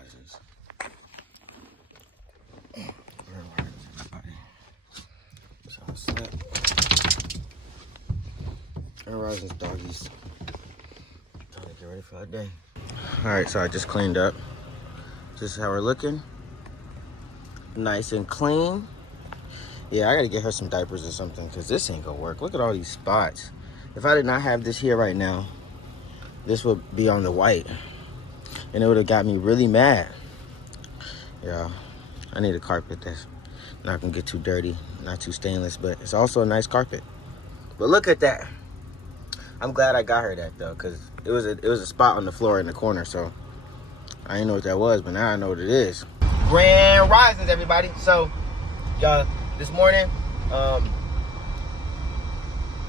Risings. Grand Risings, everybody. So I slept. Grand Risings, doggies. Trying to get ready for that day. Alright, so I just cleaned up. This is how we're looking. Nice and clean. Yeah, I gotta get her some diapers or something because this ain't gonna work. Look at all these spots. If I did not have this here right now, this would be on the white. And it would have got me really mad. Yeah, I need a carpet that's not gonna get too dirty, not too stainless, but it's also a nice carpet. But look at that. I'm glad I got her that though, because it was a spot on the floor in the corner, so I didn't know what that was, but now I know what it is. Grand Risings, everybody. So, y'all, this morning, I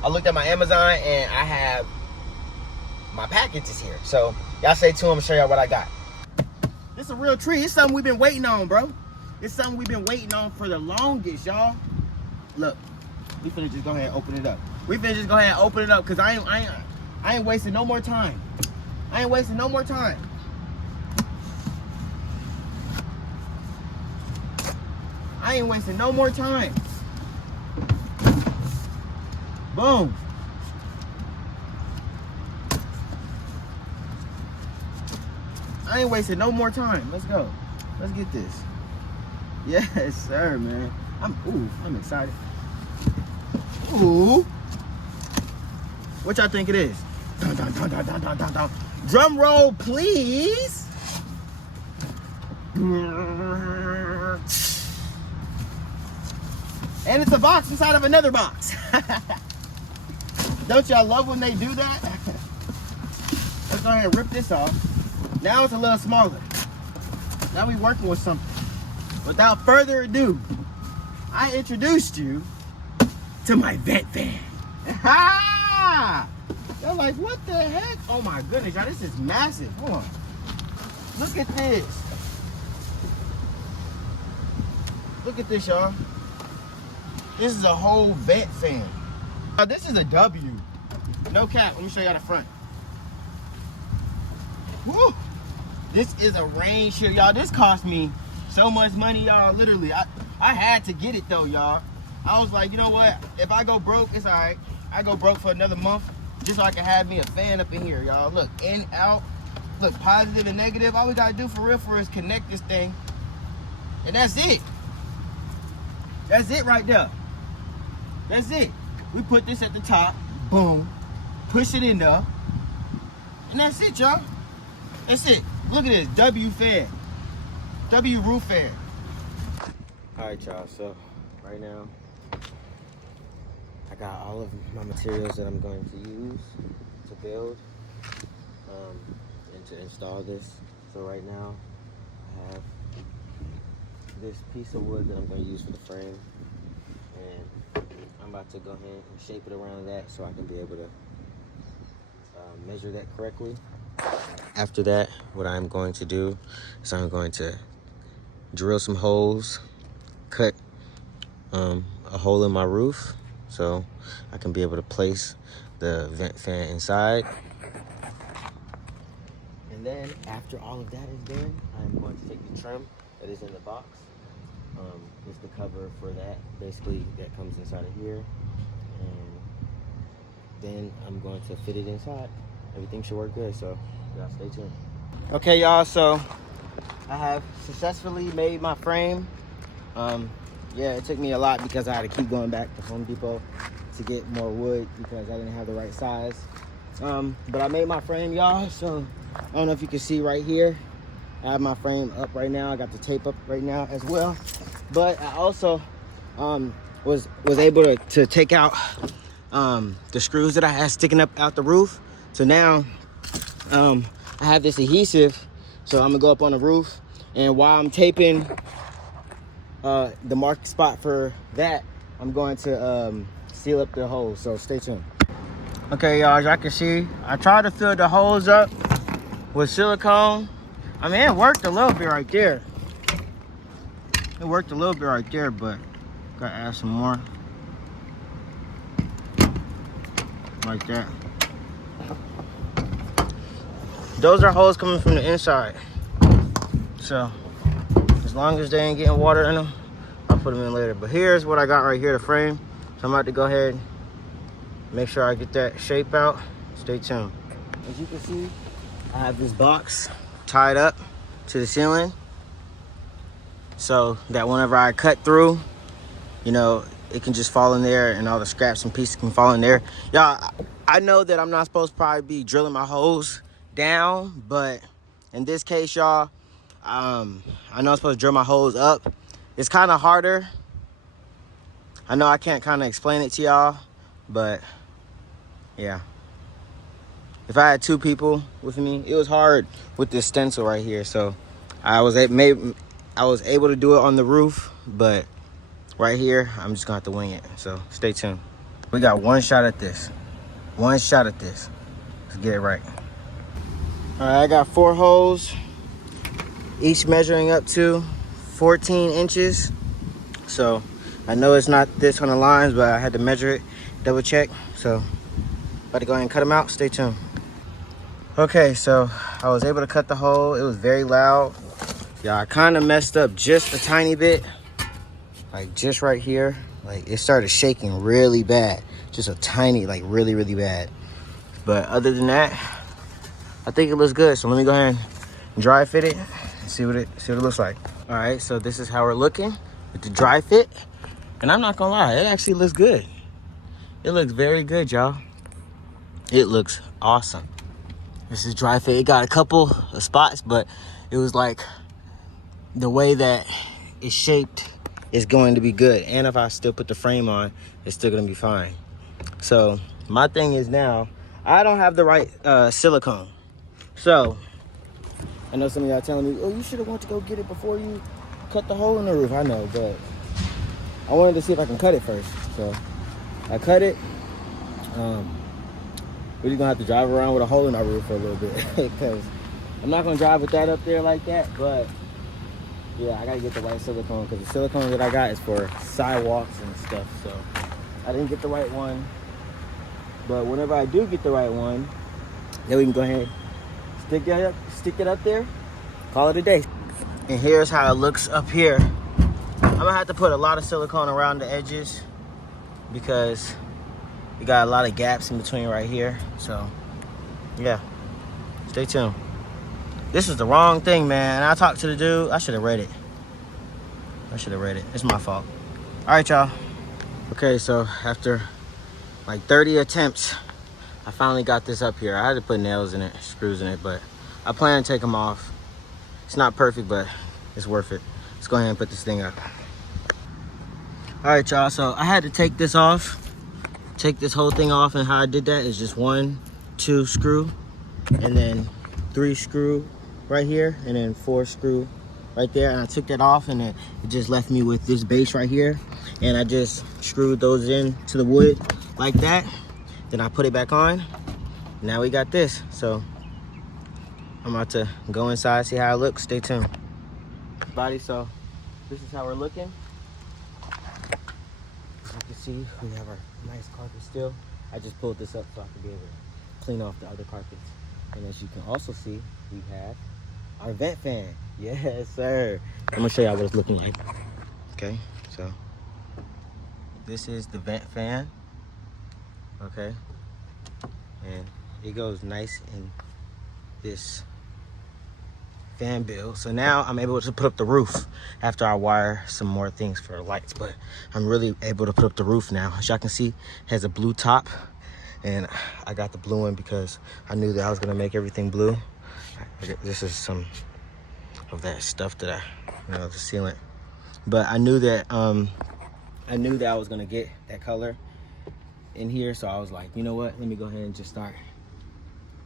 looked at my Amazon and I have my packages here. So, y'all stay tuned. I'm gonna show y'all what I got. This is a real tree. It's something we've been waiting on, bro. It's something we've been waiting on for the longest, y'all. Look, we finna just go ahead and open it up. We finna just go ahead and open it up because I ain't wasting no more time. I ain't wasting no more time. I ain't wasting no more time. Boom. I ain't wasting no more time. Let's go. Let's get this. Yes, sir, man. I'm excited. Ooh. What y'all think it is? Dun, dun, dun, dun, dun, dun, dun, dun. Drum roll, please. And it's a box inside of another box. Don't y'all love when they do that? Let's go ahead and rip this off. Now it's a little smaller. Now we working with something. Without further ado, I introduced you to my vent fan. They're like, what the heck? Oh my goodness, y'all, this is massive. Hold on. Look at this. Look at this, y'all. This is a whole vent fan. Now, this is a W. No cap. Let me show y'all the front. Woo! This is a rain shield, y'all. This cost me so much money, y'all. Literally, I had to get it though, y'all. I was like, you know what? If I go broke, it's all right. I go broke for another month just so I can have me a fan up in here, y'all. Look, in, out. Look, positive and negative. All we gotta do for real is connect this thing, and that's it. That's it right there. That's it. We put this at the top. Boom. Push it in there. And that's it, y'all. That's it. Look at this. W fan. W roof fan. Alright, y'all. So, right now, I got all of my materials that I'm going to use to build and to install this. So, right now, I have this piece of wood that I'm going to use for the frame. And I'm about to go ahead and shape it around that so I can be able to measure that correctly. After that, what I'm going to do is I'm going to drill some holes, cut a hole in my roof so I can be able to place the vent fan inside. And then after all of that is done, I'm going to take the trim that is in the box. It's the cover for that, basically, that comes inside of here, and then I'm going to fit it inside. Everything should work good, so y'all stay tuned. Okay, y'all, so I have successfully made my frame. Yeah, it took me a lot because I had to keep going back to Home Depot to get more wood because I didn't have the right size. But I made my frame, y'all, so I don't know if you can see right here. I have my frame up right now. I got the tape up right now as well. But I also was able to take out the screws that I had sticking up out the roof. So now I have this adhesive. So I'm gonna go up on the roof, and while I'm taping the marked spot for that, I'm going to seal up the holes. So stay tuned. Okay, y'all, as y'all can see, I tried to fill the holes up with silicone. I mean, it worked a little bit right there. It worked a little bit right there, but gotta add some more. Like that. Those are holes coming from the inside. So as long as they ain't getting water in them, I'll put them in later. But here's what I got right here, the frame. So I'm about to go ahead, make sure I get that shape out. Stay tuned. As you can see, I have this box tied up to the ceiling so that whenever I cut through, you know, it can just fall in there and all the scraps and pieces can fall in there. Y'all, I know that I'm not supposed to probably be drilling my holes down, but in this case, y'all, I know I'm supposed to drill my holes up. It's kind of harder. I know I can't kind of explain it to y'all, but yeah. If I had two people with me, it was hard with this stencil right here. So I was able to do it on the roof, but right here, I'm just gonna have to wing it. So stay tuned. We got one shot at this. One shot at this. Let's get it right. All right, I got 4 holes, each measuring up to 14 inches. So I know it's not this on the lines, but I had to measure it, double check. So about to go ahead and cut them out. Stay tuned. Okay, so I was able to cut the hole. It was very loud. Yeah, I kind of messed up just a tiny bit, like just right here. Like it started shaking really bad, just a tiny, like really, really bad. But other than that, I think it looks good. So let me go ahead and dry fit it and see what it looks like. All right, so this is how we're looking with the dry fit. And I'm not gonna lie, it actually looks good. It looks very good, y'all. It looks awesome. This is dry fit. It got a couple of spots, but it was like the way that it's shaped is going to be good. And if I still put the frame on, it's still gonna be fine. So my thing is now, I don't have the right silicone. So I know some of y'all telling me, oh, you should have went to go get it before you cut the hole in the roof. I know, but I wanted to see if I can cut it first. So I cut it. We're just gonna have to drive around with a hole in our roof for a little bit because I'm not gonna drive with that up there like that. But yeah, I gotta get the right silicone because the silicone that I got is for sidewalks and stuff. So I didn't get the right one. But whenever I do get the right one, then we can go ahead, stick it up there, call it a day. And here's how it looks up here. I'm gonna have to put a lot of silicone around the edges because we got a lot of gaps in between right here. So yeah, stay tuned. This is the wrong thing, man. I talked to the dude. I should have read it. It's my fault. All right, y'all. Okay, so after like 30 attempts, I finally got this up here. I had to put nails in it, screws in it, but I plan to take them off. It's not perfect, but it's worth it. Let's go ahead and put this thing up. All right, y'all, so I had to take this off. Take this whole thing off, and how I did that is just 1, 2 screw, and then 3 screw right here, and then 4 screw right there. And I took that off, and it just left me with this base right here. And I just screwed those in to the wood like that. Then I put it back on. Now we got this. So I'm about to go inside, see how it looks. Stay tuned. Body, so this is how we're looking. As you can see, we have our nice carpet still. I just pulled this up so I can be able to clean off the other carpets. And as you can also see, we have our vent fan. Yes, sir. I'm gonna show y'all what it's looking like. Okay, so this is the vent fan. Okay, and it goes nice in this fan bill. So now I'm able to put up the roof after I wire some more things for the lights, but I'm really able to put up the roof now. As y'all can see, it has a blue top, and I got the blue one because I knew that I was gonna make everything blue. This is some of that stuff that the sealant, but I knew that I was gonna get that color in here, so I was like, you know what, let me go ahead and just start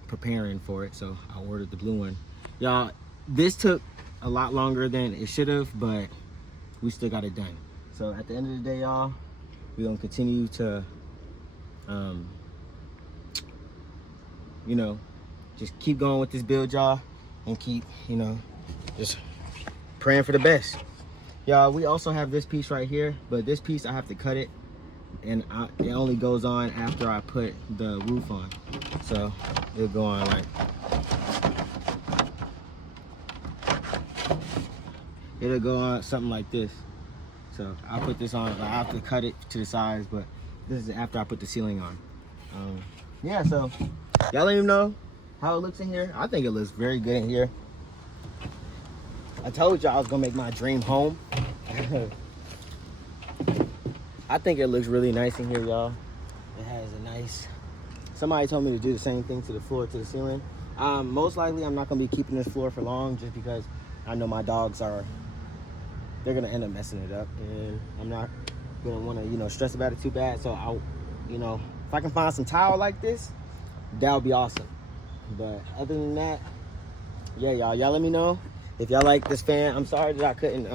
preparing for it. So I ordered the blue one. Y'all, this took a lot longer than it should have, but we still got it done. So at the end of the day, y'all, we're gonna continue to just keep going with this build, y'all, and keep just praying for the best. Y'all, we also have this piece right here, but this piece I have to cut it, and it only goes on after I put the roof on. So it'll go on like it'll go on something like this. So I'll put this on. I have to cut it to the size, but this is after I put the ceiling on. Yeah, so y'all let me know how it looks in here. I think it looks very good in here. I told y'all I was gonna make my dream home. I think it looks really nice in here, y'all. It has a nice, somebody told me to do the same thing to the floor, to the ceiling. Most likely I'm not gonna be keeping this floor for long, just because I know my dogs they're gonna end up messing it up, and I'm not gonna wanna, stress about it too bad. So if I can find some tile like this, that would be awesome. But other than that, yeah, y'all let me know if y'all like this fan. I'm sorry that I couldn't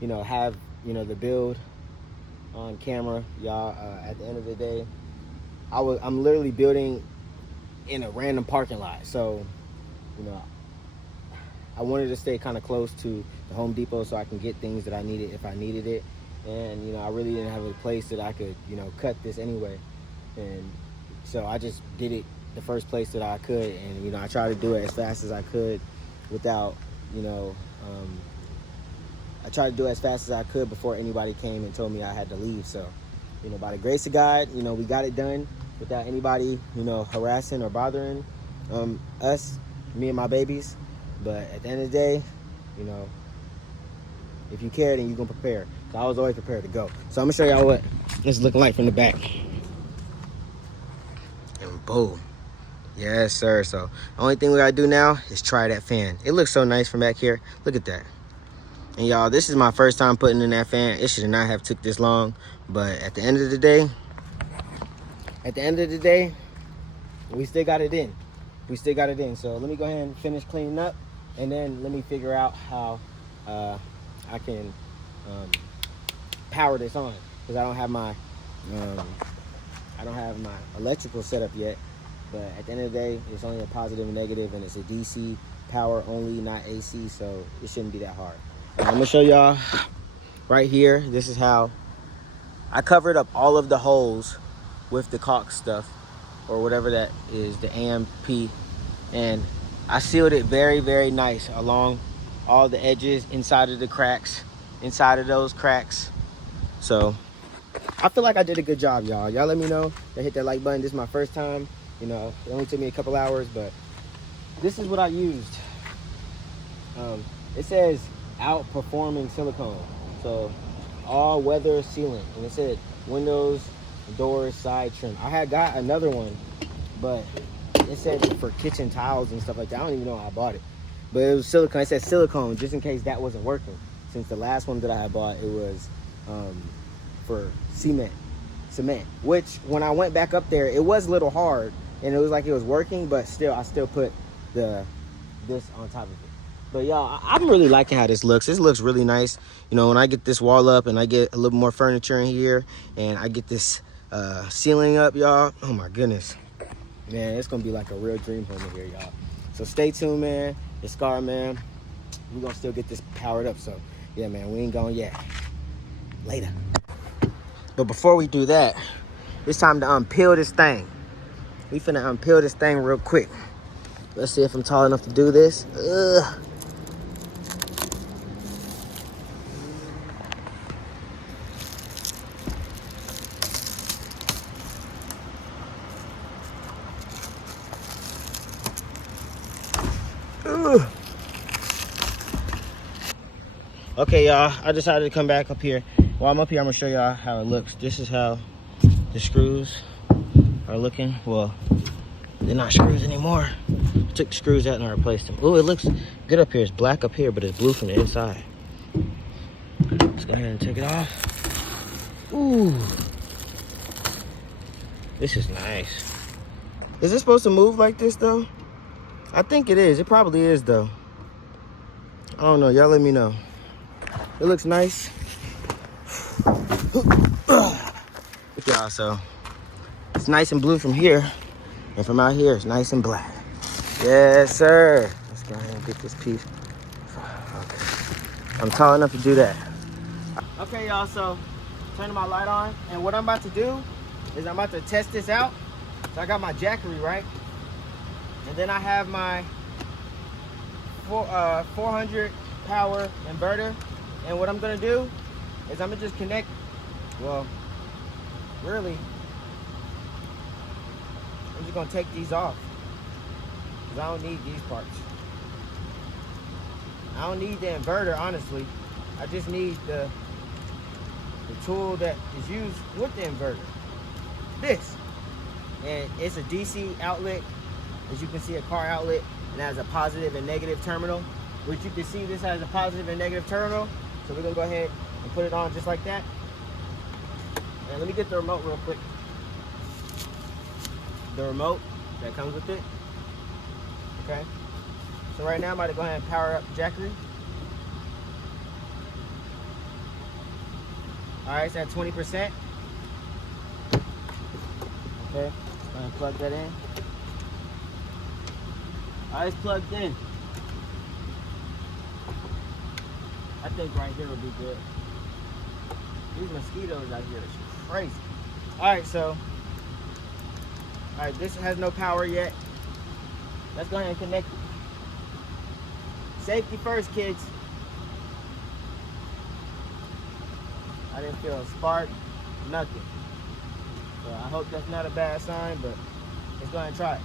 have the build on camera, y'all. At the end of the day, I'm literally building in a random parking lot, so I wanted to stay kind of close to the Home Depot so I can get things that I needed if I needed it. And I really didn't have a place that I could cut this anyway, and so I just did it the first place that I could. And I tried to do it as fast as I could without I tried to do it as fast as I could before anybody came and told me I had to leave. So by the grace of God, we got it done without anybody harassing or bothering us, me and my babies. But at the end of the day, if you care, then you're gonna prepare. So I was always prepared to go. So I'm gonna show y'all what this is looking like from the back. And boom. Yes, sir. So the only thing we gotta do now is try that fan. It looks so nice from back here. Look at that. And y'all, this is my first time putting in that fan. It should not have took this long. But at the end of the day, we still got it in. So let me go ahead and finish cleaning up, and then let me figure out how I can power this on, because I don't have my electrical setup yet. But at the end of the day, it's only a positive and negative, and it's a DC power only, not AC, so it shouldn't be that hard. I'm gonna show y'all right here. This is how I covered up all of the holes with the caulk stuff, or whatever that is, the AMP, and I sealed it very, very nice along all the edges, inside of the cracks, inside of those cracks. So I feel like I did a good job, y'all. Y'all let me know. Hit that like button. This is my first time. It only took me a couple hours, but this is what I used. It says outperforming silicone, so all weather sealant, and it said windows, doors, side trim. I had got another one, but it said for kitchen tiles and stuff like that. I don't even know how I bought it, but it was silicone. It said silicone just in case that wasn't working, since the last one that I had bought, it was for cement, which when I went back up there, it was a little hard, and it was like it was working, but still I still put this on top of it. But y'all, I'm really liking how this looks. This looks really nice. When I get this wall up and I get a little more furniture in here, and I get this ceiling up, y'all, oh my goodness, man, it's gonna be like a real dream home in here, y'all. So stay tuned, man. It's Scar, man. We're gonna still get this powered up. So yeah, man, we ain't going yet. Later. But before we do that, it's time to unpeel this thing. We finna unpeel this thing real quick. Let's see if I'm tall enough to do this. Okay, y'all, I decided to come back up here. While I'm up here, I'm gonna show y'all how it looks. This is how the screws are looking. Well, they're not screws anymore. I took the screws out and I replaced them. Oh, it looks good up here. It's black up here, but it's blue from the inside. Let's go ahead and take it off. Ooh, this is nice. Is this supposed to move like this though? I think it is. It probably is though. I don't know. Y'all let me know. It looks nice. Y'all, so it's nice and blue from here, and from out here it's nice and black. Yes, sir. Let's go ahead and get this piece. Okay. I'm tall enough to do that. Okay, y'all, so turning my light on, and what I'm about to do is I'm about to test this out. So I got my jackery, right? And then I have my 400 power inverter. And what I'm gonna do is I'm gonna just connect, well, really, I'm just gonna take these off because I don't need these parts. I don't need the inverter, honestly. I just need the tool that is used with the inverter. This. And it's a DC outlet. As you can see, a car outlet, and it has a positive and negative terminal. Which you can see this has a positive and negative terminal. So we're gonna go ahead and put it on just like that. And let me get the remote real quick. The remote that comes with it. Okay. So right now I'm about to go ahead and power up the Jackery. Alright, it's at 20%. Okay, I'm gonna plug that in. Alright, it's plugged in. I think right here would be good. These mosquitoes out here are crazy. Alright, so this has no power yet. Let's go ahead and connect it. Safety first, kids. I didn't feel a spark, nothing. So I hope that's not a bad sign, but let's go ahead and try it.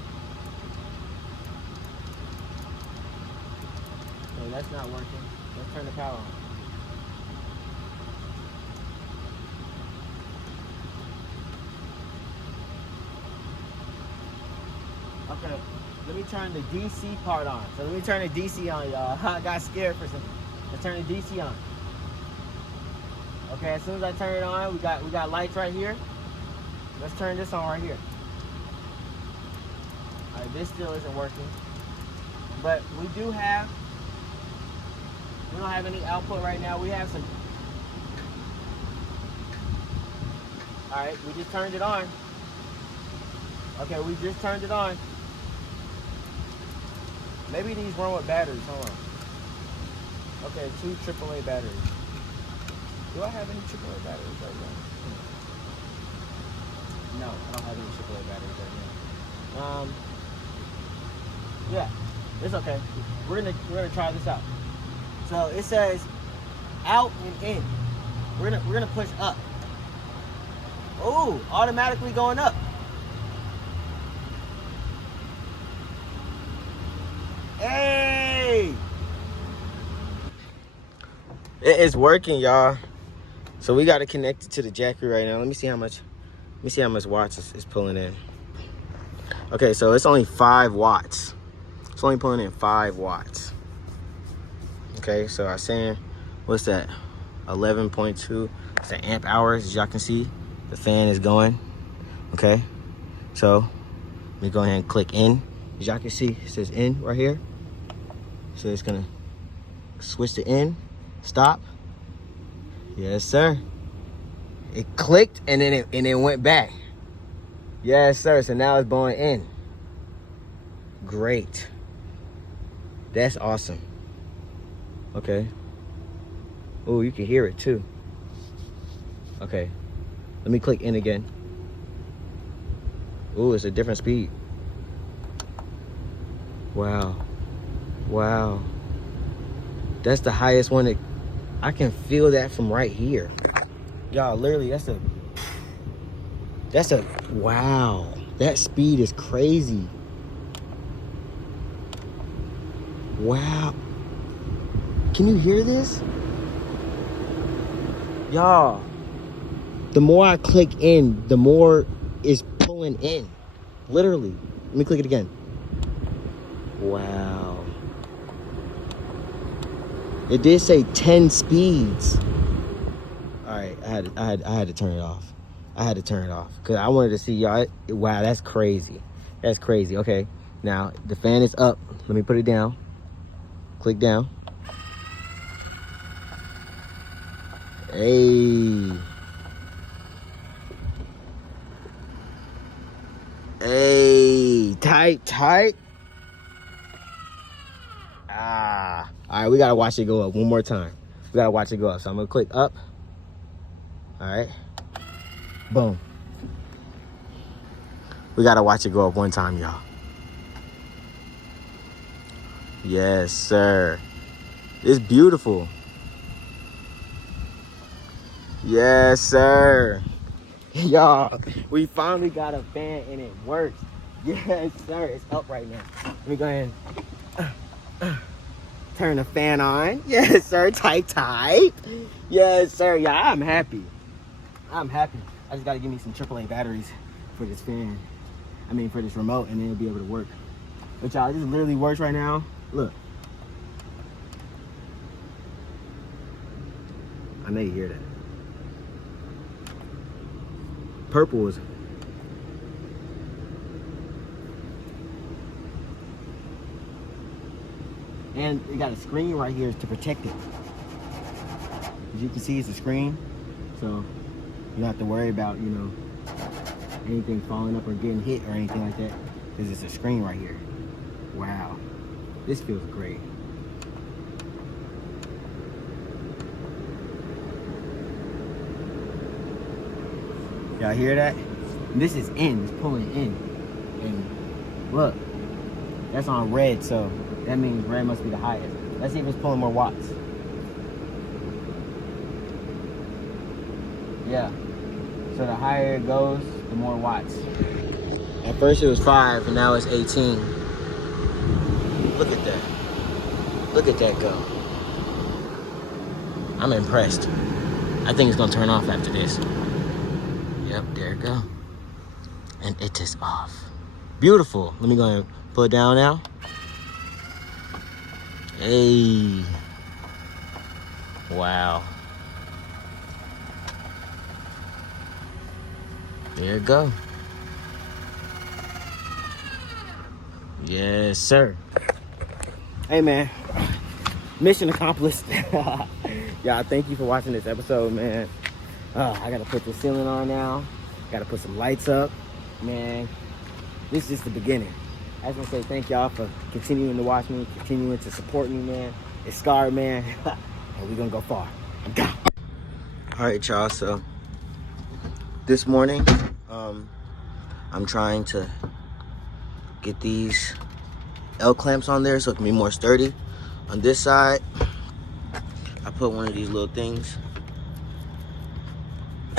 No, that's not working. Let's turn the power on. Okay, let me turn the DC part on. So let me turn the DC on, y'all. I got scared for a second. Let's turn the DC on. Okay, as soon as I turn it on, we got lights right here. Let's turn this on right here. Alright, this still isn't working. But we don't have any output right now. We have some. Alright, we just turned it on. Okay, we just turned it on. Maybe these run with batteries. Hold on. Okay, 2 AAA batteries. Do I have any AAA batteries right now? No, I don't have any AAA batteries right now. Yeah, it's okay. We're gonna try this out. So it says out and in. We're gonna push up. Oh, automatically going up. Hey! It is working, y'all. So we got to connect it to the Jackery right now. Let me see how much watts it's pulling in. Okay, so it's only 5 watts. It's only pulling in 5 watts. Okay, so I'm saying, what's that? 11.2. It's an amp hours, as y'all can see. The fan is going. Okay, so let me go ahead and click in. As y'all can see, it says in right here. So it's gonna switch to in, stop. Yes, sir. It clicked and then it went back. Yes, sir. So now it's blowing in. Great. That's awesome. Okay. Oh, you can hear it too. Okay. Let me click in again. Oh, it's a different speed. Wow. Wow. That's the highest one that I can feel that from right here. Y'all, literally, that's a, wow. That speed is crazy. Wow. Can you hear this? Y'all, the more I click in, the more it's pulling in. Literally. Let me click it again. Wow. It did say 10 speeds. All right, I had to turn it off. I had to turn it off because I wanted to see y'all. Wow, that's crazy. That's crazy. Okay, now the fan is up. Let me put it down. Click down. Hey. Hey, tight. Ah. All right, we gotta watch it go up one more time. We gotta watch it go up. So I'm gonna click up. All right. Boom. We gotta watch it go up one time, y'all. Yes, sir. It's beautiful. Yes, sir. Y'all, we finally got a fan and it works. Yes, sir. It's up right now. Let me go ahead and turn the fan on. Yes, sir. Type. Yes, sir. Yeah, I'm happy. I'm happy. I just gotta give me some AAA batteries for this fan. I mean, for this remote, and then it'll be able to work. But y'all, this literally works right now. Look. I know you hear that. Purple is. And it got a screen right here to protect it. As you can see, it's a screen. So you don't have to worry about, you know, anything falling up or getting hit or anything like that. Because it's a screen right here. Wow. This feels great. Y'all hear that? This is in. It's pulling in. And look, that's on red, so that means red must be the highest. Let's see if it's pulling more watts. Yeah. So the higher it goes, the more watts. At first it was 5, and now it's 18. Look at that. Look at that go. I'm impressed. I think it's gonna turn off after this. Yep, there it go. And it is off. Beautiful. Let me go ahead and pull it down now. Hey. Wow. There it go. Yes, sir. Hey, man. Mission accomplished. Y'all, thank you for watching this episode, man. I gotta put the ceiling on now. Gotta put some lights up. Man, this is just the beginning. I just want to say thank y'all for continuing to watch me, continuing to support me, man. It's Scar, man. And we're gonna go far. I'm gone. All right, y'all. So this morning, I'm trying to get these L clamps on there so it can be more sturdy. On this side, I put one of these little things.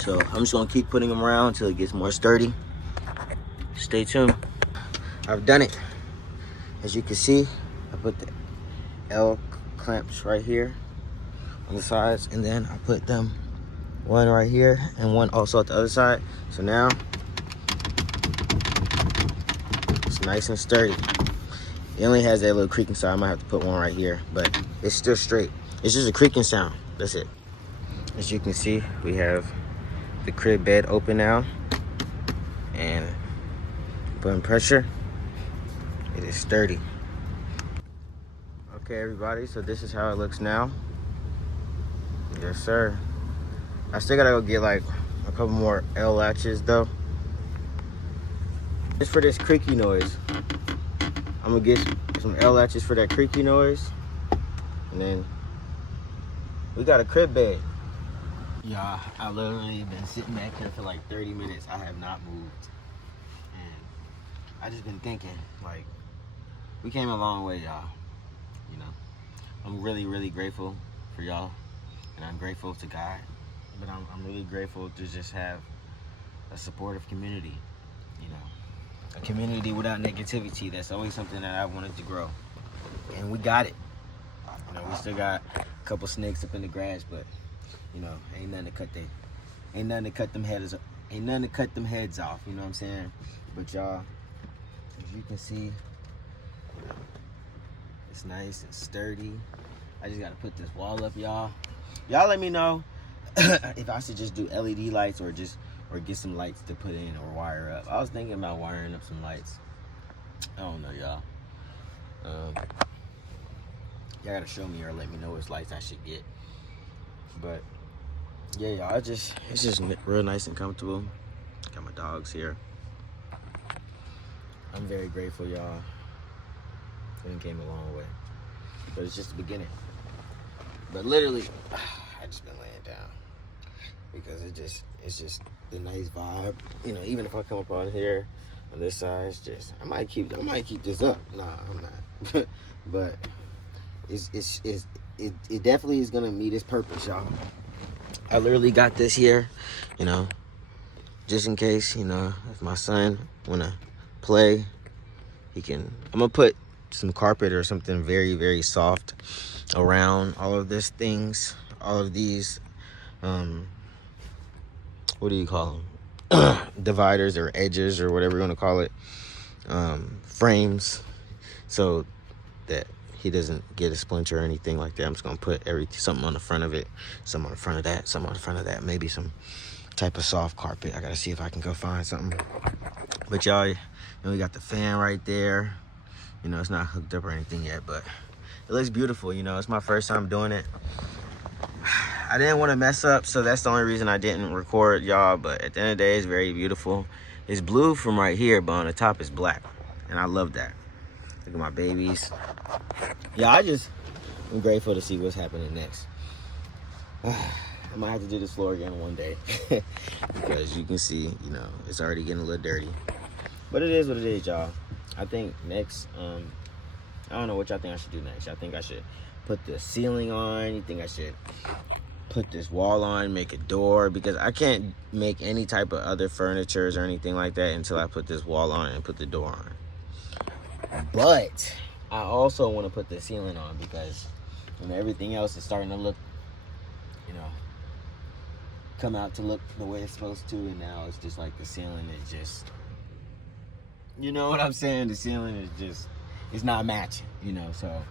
So I'm just gonna keep putting them around until it gets more sturdy. Stay tuned. I've done it. As you can see, I put the L clamps right here on the sides, and then I put them one right here and one also at the other side. So now it's nice and sturdy. It only has that little creaking sound. I might have to put one right here, but it's still straight. It's just a creaking sound. That's it. As you can see, we have the crib bed open now, and putting pressure. It is sturdy. Okay, everybody, so this is how it looks now. Yes, sir. I still gotta go get like a couple more L latches though. Just for this creaky noise. I'm gonna get some L latches for that creaky noise. And then we got a crib bed. Yeah, I literally been sitting back here for like 30 minutes. I have not moved. And I just been thinking, like, we came a long way, y'all. You know, I'm really, really grateful for y'all. And I'm grateful to God. But I'm really grateful to just have a supportive community, you know. A community without negativity. That's always something that I wanted to grow. And we got it. You know, we still got a couple snakes up in the grass, but you know, ain't nothing to cut them heads off, you know what I'm saying? But y'all, as you can see, it's nice and sturdy. I just gotta put this wall up, y'all. Y'all let me know if I should just do LED lights or get some lights to put in or wire up. I was thinking about wiring up some lights. I don't know, y'all. Y'all gotta show me or let me know which lights I should get. But yeah, y'all, it's just real nice and comfortable. Got my dogs here. I'm very grateful, y'all. We came a long way, but it's just the beginning. But literally, I just been laying down because it's just the nice vibe. You know, even if I come up on here on this side, it's just I might keep this up. Nah, I'm not. But it's it definitely is gonna meet its purpose, y'all. I literally got this here, you know, just in case, you know, if my son wanna play, he can. I'm gonna put some carpet or something very, very soft around all of these things, all of these, what do you call them? Dividers or edges or whatever you want to call it, frames, so that he doesn't get a splinter or anything like that. I'm just gonna put something on the front of it, some on the front of that, some on the front of that, maybe some type of soft carpet. I gotta see if I can go find something. But y'all, you know, we got the fan right there. You know, it's not hooked up or anything yet, but it looks beautiful. You know, it's my first time doing it. I didn't want to mess up, so that's the only reason I didn't record, y'all. But at the end of the day, it's very beautiful. It's blue from right here, but on the top it's black, and I love that. Look at my babies. Yeah, I'm grateful to see what's happening next. I might have to do this floor again one day because you can see, you know, it's already getting a little dirty. But it is what it is, y'all. I think next, I don't know what y'all think I should do next. Y'all think I should put the ceiling on? You think I should put this wall on, make a door? Because I can't make any type of other furnitures or anything like that until I put this wall on and put the door on. But I also want to put the ceiling on because, you know, everything else is starting to look, you know, come out to look the way it's supposed to, and now it's just like the ceiling is just, you know what I'm saying? The ceiling is just, it's not matching, you know, so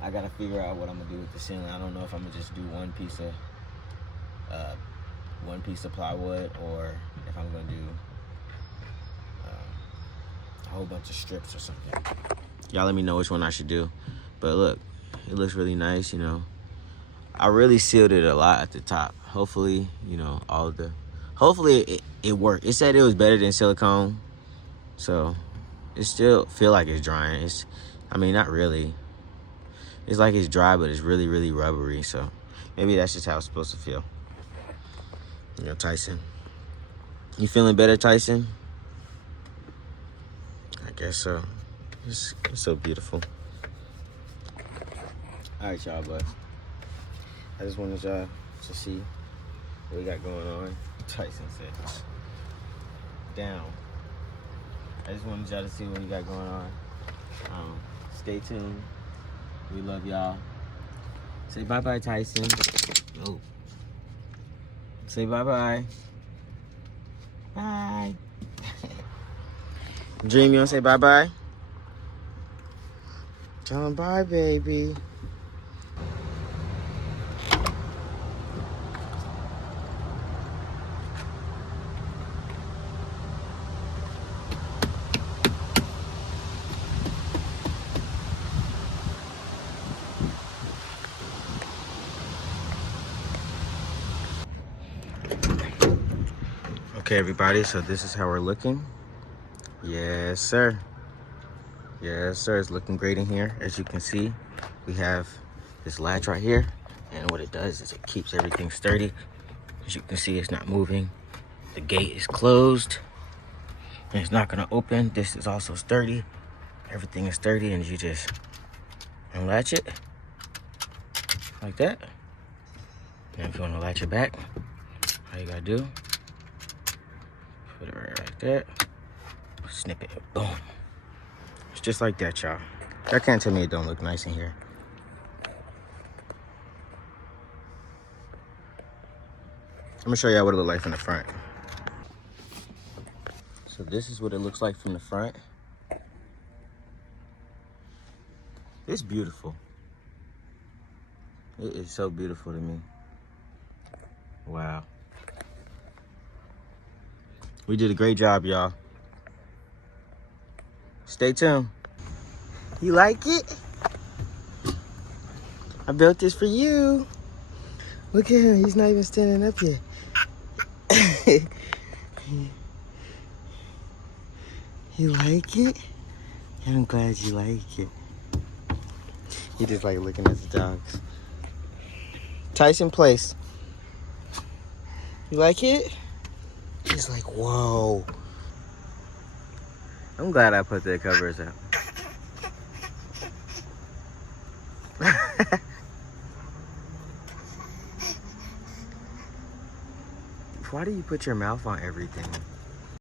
I gotta figure out what I'm gonna do with the ceiling. I don't know if I'm gonna just do one piece of plywood, or if I'm gonna do a whole bunch of strips or something. Y'all let me know which one I should do. But look, it looks really nice, you know. I really sealed it a lot at the top. Hopefully, you know, hopefully it worked. It said it was better than silicone, so it still feel like it's drying. I mean, not really. It's like it's dry, but it's really, really rubbery. So maybe that's just how it's supposed to feel. You know, Tyson. You feeling better, Tyson? I guess so. It's so beautiful. All right, y'all, but I just wanted y'all to see what we got going on. Tyson said, down. I just wanted y'all to see what we got going on. Stay tuned. We love y'all. Say bye-bye, Tyson. Oh. Say bye-bye. Bye. Dream, you want to say bye-bye? Tell him bye, baby. Okay, everybody, so this is how we're looking. Yes, sir. Yes, sir. It's looking great in here. As you can see, we have this latch right here, and what it does is it keeps everything sturdy. As you can see, it's not moving. The gate is closed, and it's not gonna open. This is also sturdy. Everything is sturdy, and you just unlatch it like that. And if you want to latch it back, all you gotta do, put it right like that, snip it, boom. It's just like that, y'all. Y'all can't tell me it don't look nice in here. I'm gonna show y'all what it looks like from the front. So this is what it looks like from the front. It's beautiful. It is so beautiful to me. Wow. We did a great job, y'all. Stay tuned. You like it? I built this for you. Look at him, he's not even standing up yet. You like it? I'm glad you like it. He just like looking at the dogs. Tyson Place. You like it? He's like, whoa. I'm glad I put the covers up. why do you put your mouth on everything?